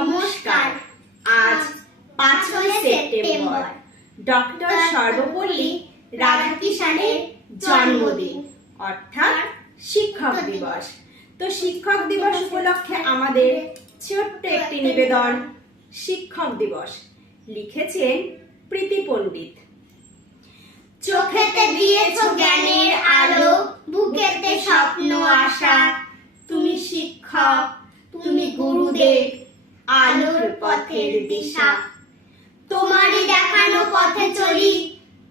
নমস্কার। আজ 5ই September doctor Sarvepalli রাধাকিষাণের জন্মদিন অর্থাৎ শিক্ষক দিবস। তো শিক্ষক দিবস উপলক্ষে আমাদের ছোট্ট একটি নিবেদন। শিক্ষক দিবস লিখেছেন প্রীতি পণ্ডিত। চোখেতে দিয়েছো জ্ঞানের আলো, বুকেতে স্বপ্ন আশা। তুমি শিক্ষক, তুমি গুরুদেব, আলোর পথের দিশা। তোমারই দেখানো পথে চলি,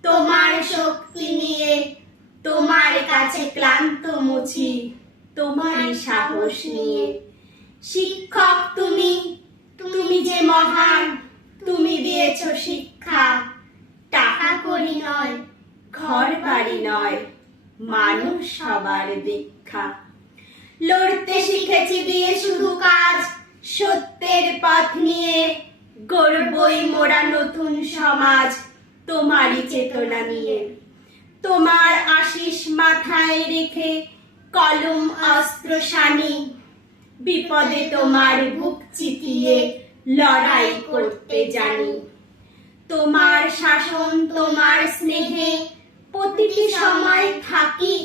তোমার শক্তি নিয়ে। তোমার কাছে ক্লান্ত মুছি, তোমারই সাহস নিয়ে। শিক্ষক তুমি, তুমি যে মহান, তুমি দিয়েছো শিক্ষা। টাকা করি নয়, ঘর বাড়ি নয়, মানুষ সবার দীক্ষা। লড়তে শিখেছি দিয়ে শুধু কাজ, সত্যের পথ নিয়ে। গড়বই মোরা নতুন সমাজ তোমারই চেতনা নিয়ে। তোমার আশিস মাথায় রেখে কলম অস্ত্র শানি, বিপদে তোমার বুক চিতিয়ে লড়াই করতে জানি। তোমার শাসন তোমার স্নেহে প্রতিটি সময় থাকি,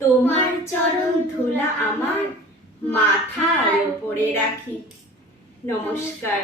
তোমার চরণ ধুলা আমার মাথার উপরে রাখি। নমস্কার।